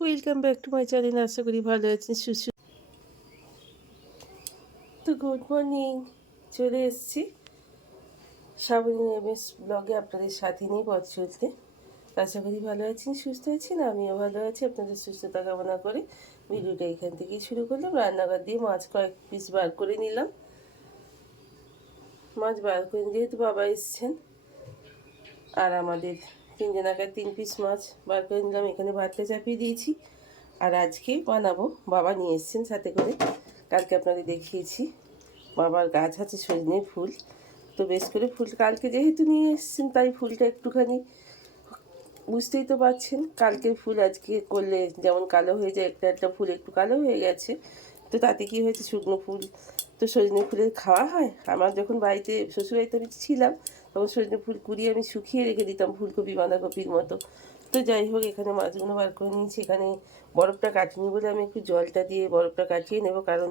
Welcome back to my channel. আশা করি ভালো আছেন তো গুড মর্নিং। চলে এসেছি শ্রাবণী এমএস ব্লগে আপনাদের সাথে নিয়ে পথ চলতে। আশা করি ভালো আছেন, সুস্থ আছেন। আমিও ভালো আছি। আপনাদের সুস্থতা কামনা করে ভিডিওটা এখান থেকেই শুরু করলাম। রান্নাঘর দিয়ে মাছ কয়েক পিস বার করে নিলাম। মাছ বার করে যেহেতু বাবা এসছেন আর আমাদের তিনজনাকার 3 পিস মাছ বার করে নিলাম। এখানে ভাতটা চাপিয়ে দিয়েছি। আর আজকে বানাবো, বাবা নিয়ে এসছেন সাথে করে। কালকে আপনাদের দেখিয়েছি বাবার গাছ আছে সজনে ফুল, তো বেশ করে ফুল কালকে যেহেতু নিয়ে এসছেন তাই ফুলটা একটুখানি বুঝতেই তো পারছেন। কালকের ফুল আজকে করলে যেমন কালো হয়ে যায়, একটা একটা ফুল একটু কালো হয়ে গেছে, তো তাতে কি হয়েছে, শুকনো ফুল তো সজনে ফুলের খাওয়া হয়। আমার যখন বাড়িতে শ্বশুরবাড়িতে আমি ছিলাম তখন সজনে ফুল কুড়িয়ে আমি শুকিয়ে রেখে দিতাম ফুলকপি বাঁধাকপির মতো। তো যাই হোক, এখানে মাছগুলো বার করে নিয়েছি। এখানে বরফটা কাটিনি বলে আমি একটু জলটা দিয়ে বরফটা কাটিয়ে নেব, কারণ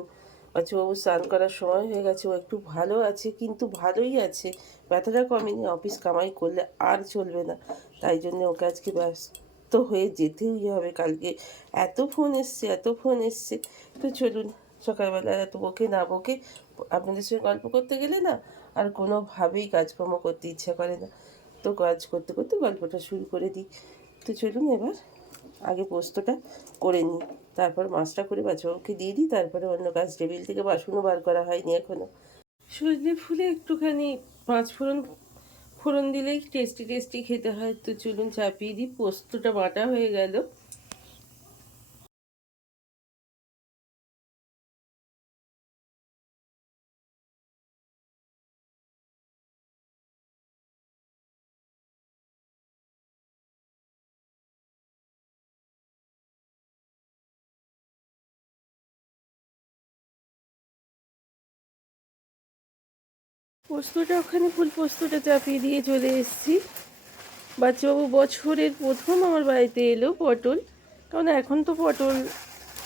বাচ্চাবাবু স্নান করার সময় হয়ে গেছে। ও একটু ভালো আছে, কিন্তু ভালোই আছে, ব্যথাটা কমেনি। অফিস কামাই করলে আর চলবে না, তাই জন্য ওকে আজকে ব্যস্ত হয়ে যেতেই হবে। কালকে এত ফোন এসছে, এত ফোন এসছে। তো চলুন, সকালবেলা এত বকে না বকে আপনাদের সঙ্গে গল্প করতে গেলে না আর কোনোভাবেই কাজকর্ম করতে ইচ্ছা করে না। তো কাজ করতে করতে গল্পটা শুরু করে দিই। তো চলুন এবার আগে পোস্তটা করে নিই, তারপর মাছটা করে বাচ্চাবাবুকে দিয়ে দিই, তারপরে অন্য কাজ। টেবিল থেকে বাসনও বার করা হয়নি এখনও। সজনে ফুলে একটুখানি পাঁচ ফোড়ন ফোড়ন দিলেই টেস্টি টেস্টি খেতে হয়। তো চলুন চাপিয়ে দিই। পোস্তটা বাটা হয়ে গেল। পোস্তটা ওখানে ফুল পোস্তটা চাপিয়ে দিয়ে চলে এসেছি। বাচ্চাবাবু বছরের প্রথম আমার বাড়িতে এলো পটল, কারণ এখন তো পটল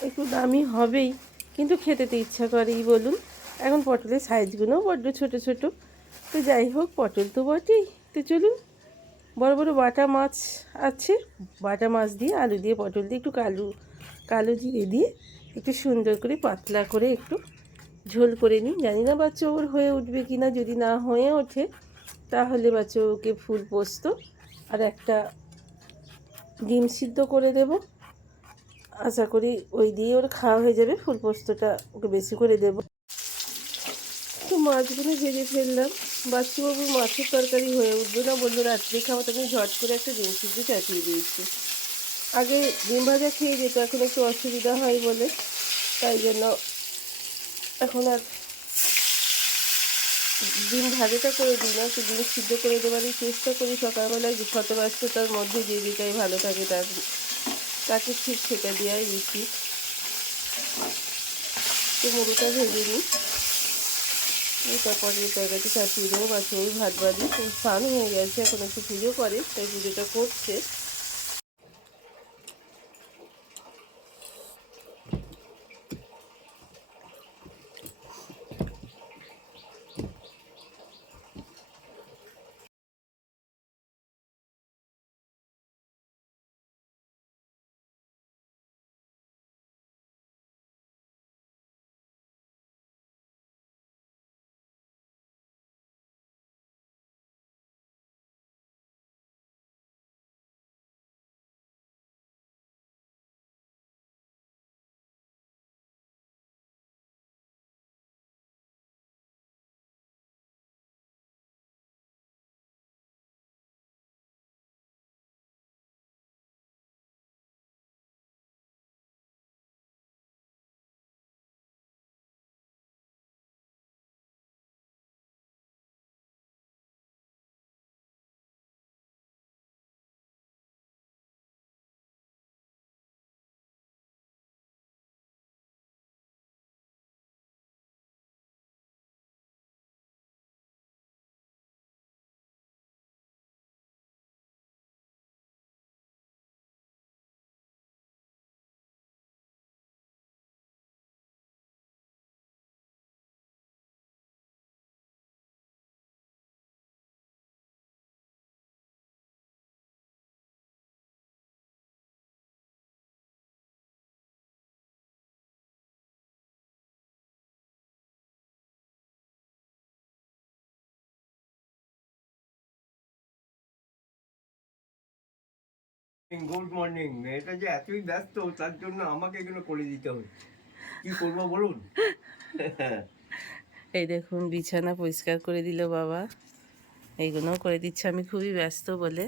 একটু দামি হবেই, কিন্তু খেতে তো ইচ্ছা করেই বলুন। এখন পটলের সাইজগুলোও বড্ড ছোটো ছোটো। তো যাই হোক, পটল তো বটেই। তো চলুন, বড় বড় বাটা মাছ আছে, বাটা মাছ দিয়ে আলু দিয়ে পটল দিয়ে একটু কালো কালো জিরে দিয়ে একটু সুন্দর করে পাতলা করে একটু ঝোল করে নিই। জানি না বাচ্চা ওর হয়ে উঠবে কি না। যদি না হয়ে ওঠে তাহলে বাচ্চা ওকে ফুল পোস্ত আর একটা ডিম সিদ্ধ করে দেব। আশা করি ওই দিয়ে ওর খাওয়া হয়ে যাবে। ফুল পোস্তটা ওকে বেশি করে দেব। তো মাছগুলো ভেজে ফেললাম। বাচ্চাবাবুর মাছের তরকারি হয়ে উঠবে না, বললো রাত্রে খাওয়া, তখন ঝট করে একটা ডিম সিদ্ধ চাপিয়ে দিয়েছি। আগে ডিম ভাজা খেয়ে যেত, এখন একটু অসুবিধা হয় বলে তাই জন্য এখন আর ডিম ভাজাটা করে দিই না, একটু ডিম সিদ্ধ করে দেওয়ারই চেষ্টা করি। সকালবেলায় শতব্যস্ততার মধ্যে যে যেটাই ভালো থাকে তাকে ঠিক সেটা দেওয়াই উচিত। তো মুড়োটা ভেজে নিই, তারপরে তরকারি চাপিয়ে দেবো। বাচ্চাও ভাত বাড়ি স্নান হয়ে গেছে, এখন একটু পুজো করে, তাই পুজোটা করছে। Good morning. এটা যে এতই ব্যস্ত তার জন্য আমাকে এগুলো করে দিতে হবে। কি করবো বলুন? এই দেখুন বিছানা পরিষ্কার করে দিল বাবা, এইগুলোও করে দিচ্ছে আমি খুবই ব্যস্ত বলে।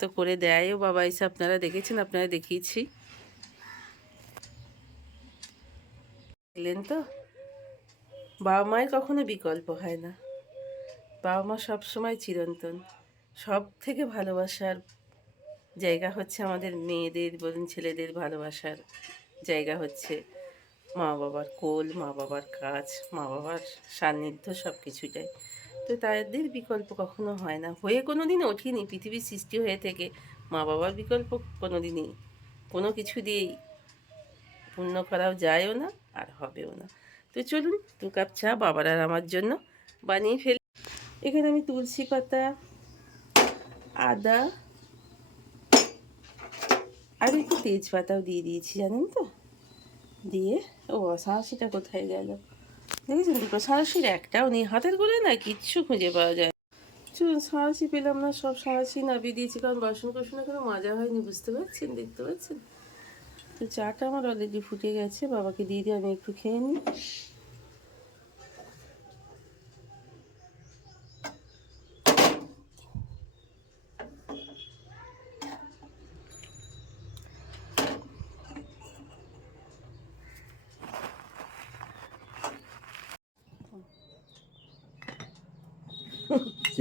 তো করে দেয়ও বাবা এসে, আপনারা দেখেছেন, আপনারা দেখিয়েছি, দেখলেন তো। বাবা মায়ের কখনো বিকল্প হয় না, বাবা মা সবসময় চিরন্তন। সব থেকে ভালোবাসার জায়গা হচ্ছে আমাদের মেয়েদের বলুন ছেলেদের ভালোবাসার জায়গা হচ্ছে মা বাবার কোল, মা বাবার কাজ, মা বাবার সান্নিধ্য, সব কিছুটাই। তো তাদের বিকল্প কখনো হয় না, হয়ে কোনো দিন ওঠেনি পৃথিবীর সৃষ্টি হয়ে থেকে। মা বাবার বিকল্প কোনো দিনই কোনো কিছু দিয়েই পূর্ণ করাও যায়ও না, আর হবেও না। তো চলুন 2 কাপ চা বাবার আর আমার জন্য বানিয়ে ফেলি। এখানে আমি তুলসী পাতা, আদা আর একটু তেজপাতাও দিয়ে দিয়েছি, জানেন তো। দিয়ে ও সাঁড়াশিটা কোথায় গেল, দেখেছেন দুটো সাঁড়াশির একটাও নেই, হাতের গোলে না কিচ্ছু খুঁজে পাওয়া যায়। চলুন, সাঁড়াশি পেলাম না, সব সাঁড়াশি নামিয়ে দিয়েছি, কারণ বাসন কোসন এখনো মাজা হয়নি, বুঝতে পারছেন, দেখতে পাচ্ছেন। তো চাটা আমার অলরেডি ফুটে গেছে, বাবাকে দিয়ে দিয়ে আমি একটু খেয়ে নিই।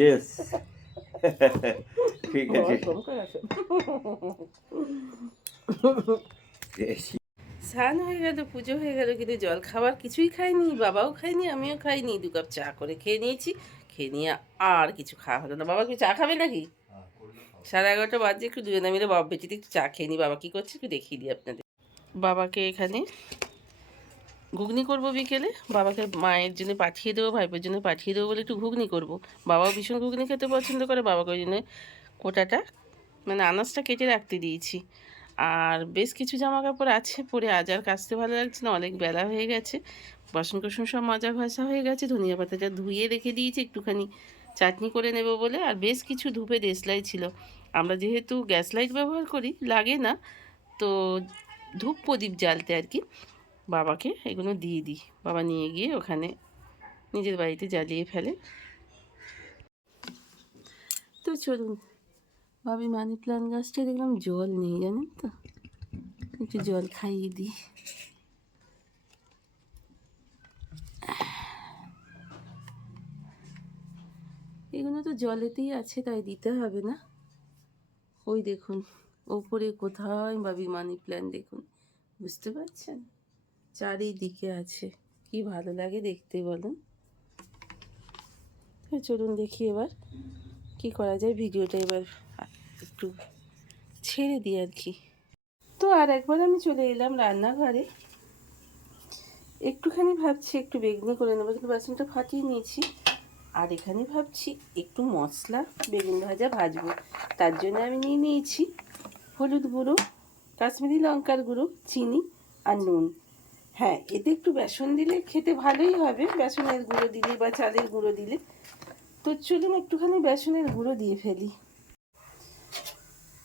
Yes. ঠিক আছে। স্নান হয়ে গেল, পুজো হয়ে গেল, কিন্তু জল খাবার কিছুই খাইনি, বাবাও খাইনি, আমিও খাইনি। 2 কাপ চা করে খেয়ে নিয়েছি, খেয়ে নিয়ে আর কিছু খাওয়া হলো না। বাবা কি চা খাবে নাকি? 11:30 বাজে, একটু দুজনে মিলে বাবা বেটিতে একটু চা খেয়ে নিই। বাবা কী করছে একটু দেখিয়ে দিই আপনাদের। বাবাকে এখানে ঘুগনি করব বিকেলে, বাবাকে মায়ের জন্য পাঠিয়ে দেবো, ভাইপোর জন্য পাঠিয়ে দেবো বলে একটু ঘুগনি করব। বাবাও ভীষণ ঘুগনি খেতে পছন্দ করে, বাবাকে ওই জন্য কোটাটা মানে আনাজটা কেটে রাখতে দিয়েছি। আর বেশ কিছু জামা কাপড় আছে পরে, আজ আর কাচতে ভালো লাগছে না, অনেক বেলা হয়ে গেছে। বাসন কোসন সব মাজা ঘষা হয়ে গেছে, ধনিয়া পাতাটা ধুয়ে রেখে দিয়েছি একটুখানি চাটনি করে নেব বলে। আর বেশ কিছু ধূপে দেশলাই ছিল, আমরা যেহেতু গ্যাস লাইট ব্যবহার করি লাগে না, তো ধূপ প্রদীপ জ্বালতে আর কি বাবাকে এগুলো দিয়ে দিই। বাবা নিয়ে গিয়ে ওখানে নিজের বাড়িতে জ্বালিয়ে ফেলে। তো চলুন, ভাবি মানি প্ল্যান্ট গাছটা দেখলাম জল নেই, জানেন তো, একটু জল খাইয়ে দিই। এগুলো তো জলেতেই আছে, তাই দিতে হবে না। ওই দেখুন ওপরে কোথায় ভাবি মানি প্ল্যান্ট, দেখুন, বুঝতে পারছেন, চারিদিকে আছে, কি ভালো লাগে দেখতে বলুন। চলুন দেখি এবার কি করা যায়, ভিডিওটা এবার একটু ছেড়ে দিই আর কি। তো আর একবার আমি চলে এলাম রান্নাঘরে, একটুখানি ভাবছি একটু বেগুনি করে নেবো, কিন্তু বাসনটা ফাটিয়ে নিয়েছি। আর এখানে ভাবছি একটু মশলা বেগুন ভাজা ভাজবো, তার জন্য আমি নিয়ে নিয়েছি হলুদ গুঁড়ো, কাশ্মীরি লঙ্কার গুঁড়ো, চিনি আর নুন। হ্যাঁ, এতে একটু বেসন দিলে খেতে ভালোই হবে, বেসনের গুঁড়ো দিলে বা চালের গুঁড়ো দিলে। তো চলুন একটুখানি বেসনের গুঁড়ো দিয়ে ফেলি।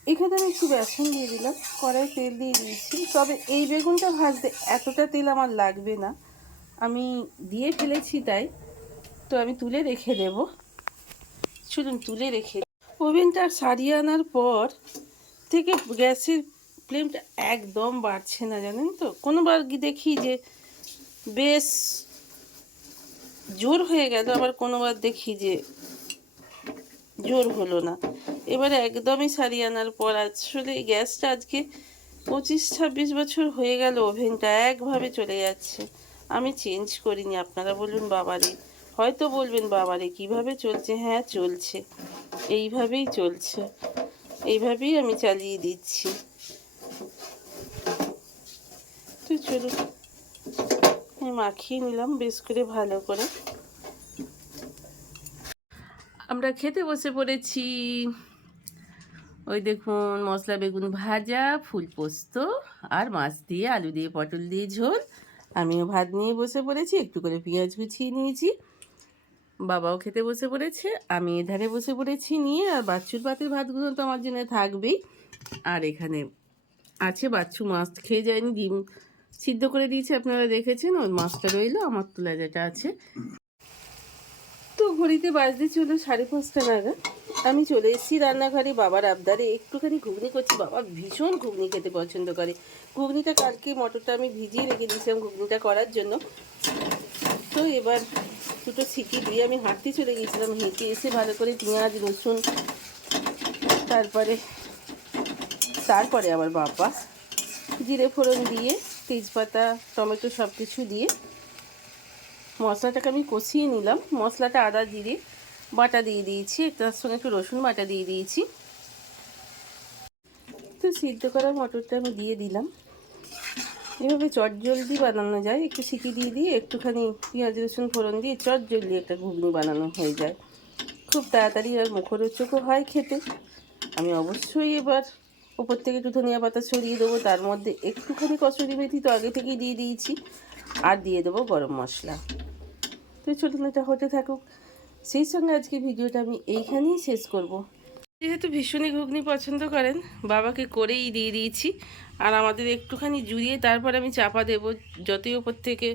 এখানে আমি একটু বেসন দিয়ে দিলাম, কড়াই তেল দিয়ে দিয়েছি। তবে এই বেগুনটা ভাজতে এতটা তেল আমার লাগবে না, আমি দিয়ে ফেলেছি তাই। তো আমি তুলে রেখে দেব, চলুন তুলে রেখে। ওভেনটা সারিয়ে আনার পর থেকে গ্যাসের ফ্লেমটা একদম বাড়ছে না, জানেন তো। কোনোবার দেখি যে বেশ জোর হয়ে গেল, আবার কোনোবার দেখি যে জোর হলো না। এবারে একদমই সারিয়ে আনার পর আসলে গ্যাসটা আজকে 25-26 বছর হয়ে গেল, ওভেনটা একভাবে চলে যাচ্ছে, আমি চেঞ্জ করিনি। আপনারা বলুন বাবারে, হয়তো বলবেন বাবারে কীভাবে চলছে, হ্যাঁ চলছে, এইভাবেই চলছে, এইভাবেই আমি চালিয়ে দিচ্ছি। তো চলুন আমি মাখিয়ে নিলাম বেশ করে ভালো করে। আমরা খেতে বসে পড়েছি। ওই দেখুন মশলা বেগুন ভাজা, ফুল পোস্ত আর মাছ দিয়ে আলু দিয়ে পটল দিয়ে ঝোল। আমিও ভাত নিয়ে বসে পড়েছি, একটু করে পেঁয়াজ গুছিয়ে নিয়েছি। বাবাও খেতে বসে পড়েছে, আমি এধারে বসে পড়েছি নিয়ে। আর বাচ্চুর পাতের ভাতগুলো তো আমার জন্য থাকবেই, আর এখানে আছে বাচ্চু মাছ খেয়ে যায়নি, ডিম সিদ্ধ করে দিয়েছে আপনারা দেখেছেন, ওই মাছটা রইলো, আমার তোলা যেটা আছে। তো ঘড়িতে বাজতে চলো 5:30 নাগাদ। আমি চলে এসেছি রান্নাঘরে, বাবার আবদারে একটুখানি ঘুগনি করছি। বাবা ভীষণ ঘুগনি খেতে পছন্দ করে। ঘুগনিটা কালকে মটরটা আমি ভিজিয়ে রেখে দিয়েছিলাম ঘুগনিটা করার জন্য। তো এবার দুটো সিটি দিয়ে আমি হাঁটতে চলে গিয়েছিলাম, হেঁটে এসে ভালো করে পেঁয়াজ রসুন তারপরে আবার বাবা জিরে ফোড়ন দিয়ে তেজপাতা টমেটো সব কিছু দিয়ে মশলাটাকে আমি কষিয়ে নিলাম। মশলাটা আদা জিরে বাটা দিয়ে দিয়েছি, তার সঙ্গে একটু রসুন বাটা দিয়ে দিয়েছি। তো সিদ্ধ করা মটরটা আমি দিয়ে দিলাম। এভাবে চটজলদি বানানো যায়, একটু সিটি দিয়ে দিয়ে একটুখানি পেঁয়াজ রসুন ফোড়ন দিয়ে চটজলদি একটা ঘুগনি বানানো হয়ে যায় খুব তাড়াতাড়ি, আর মুখরোচকও হয় খেতে। আমি অবশ্যই এবার ওপর থেকে একটু ধনিয়া পাতা ছড়িয়ে দেবো, তার মধ্যে একটুখানি কসুরি মেথি তো আগে থেকেই দিয়ে দিয়েছি, আর দিয়ে দেবো গরম মশলা। তো চলুন এটা হতে থাকুক, সেই সঙ্গে আজকে ভিডিওটা আমি এইখানেই শেষ করব। যেহেতু ভীষণই ঘুগনি পছন্দ করেন, বাবাকে করেই দিয়ে দিয়েছি, আর আমাদের একটুখানি জুড়িয়ে তারপর আমি চাপা দেবো। যতই ওপর থেকে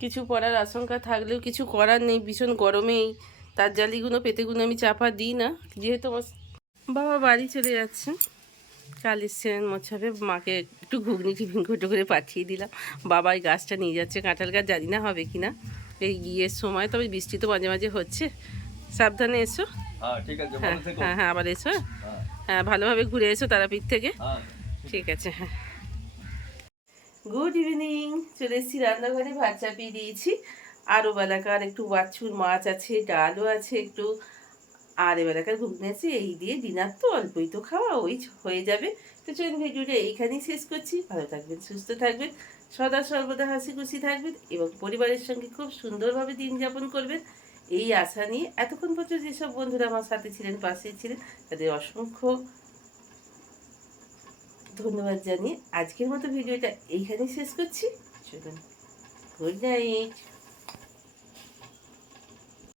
কিছু পড়ার আশঙ্কা থাকলেও কিছু করার নেই, ভীষণ গরমেই তার জালিগুলো পেতেগুলো আমি চাপা দিই না। যেহেতু বাবা বাড়ি চলে যাচ্ছে, কাল এসছেন মোছাবে, মাকে একটু ঘুগনি টিফিন কোটো করে পাঠিয়ে দিলাম। বাবা এই গাছটা নিয়ে যাচ্ছে, কাঁঠাল গাছ, জানি না হবে কি না এই গিয়ের সময়, তবে বৃষ্টি তো মাঝে মাঝে হচ্ছে। সাবধানে এসো। ঠিক আছে, হ্যাঁ ভালো থেকো। হ্যাঁ হ্যাঁ, আবার এসো। হ্যাঁ, হ্যাঁ, ভালোভাবে ঘুরে এসো তারাপীঠ থেকে। হ্যাঁ। ঠিক আছে, হ্যাঁ। গুড ইভিনিং, চলে এসেছি রান্নাঘরে, ভাত চাপিয়ে দিয়েছি। আরও বেলাকার একটু বাছুর মাছ আছে, ডালও আছে একটু, আর এবেলাকার ঘুগনি আছে, এই দিয়ে ডিনার তো অল্পই তো খাওয়া, ওই হয়ে যাবে। তো চলুন ভিডিওটা এইখানেই শেষ করছি। ভালো থাকবেন, সুস্থ থাকবেন, সদা সর্বদা হাসি খুশি থাকবেন এবং পরিবারের সঙ্গে খুব সুন্দরভাবে দিন যাপন করবেন, এই আশা নিয়ে এতক্ষণ পর্যন্ত যেসব বন্ধুরা আমার সাথে ছিলেন, পাশে ছিলেন, তাদের অসংখ্য ধন্যবাদ জানিয়ে আজকের মতো ভিডিওটা এইখানেই শেষ করছি। চলুন, গুড নাইট।